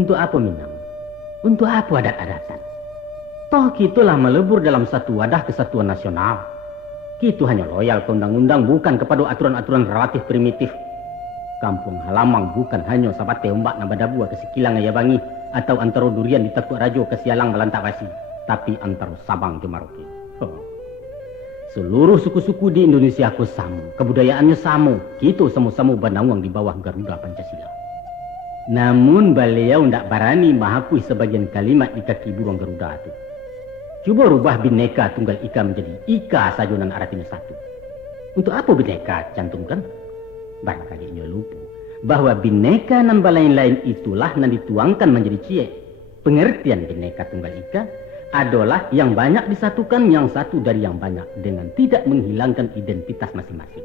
Untuk apa minang? Untuk apa adat-adatan? Toh kitulah melebur dalam satu wadah kesatuan nasional. Kitu hanya loyal ke undang-undang, bukan kepada aturan-aturan relatif primitif. Kampung halaman bukan hanya sabat ombak nabadabua ke Sikilang Ayabangi atau antara durian di Tekuk Rajo ke Sialang Melantak Wasi, tapi antara Sabang ke Merauke. Seluruh suku-suku di Indonesia aku sama, kebudayaannya sama. Kita sama-sama banawang di bawah Garuda Pancasila. Namun beliau tidak berani mengakui sebagian kalimat di kaki burung Garuda itu. Coba rubah Bhinneka Tunggal Ika menjadi Ika saja nan artinya satu. Untuk apa Bhinneka cantumkan? Barangkali ia lupa bahwa Bhinneka nan lain-lain itulah nan dituangkan menjadi cie. Pengertian Bhinneka Tunggal Ika adalah yang banyak disatukan yang satu dari yang banyak dengan tidak menghilangkan identitas masing-masing.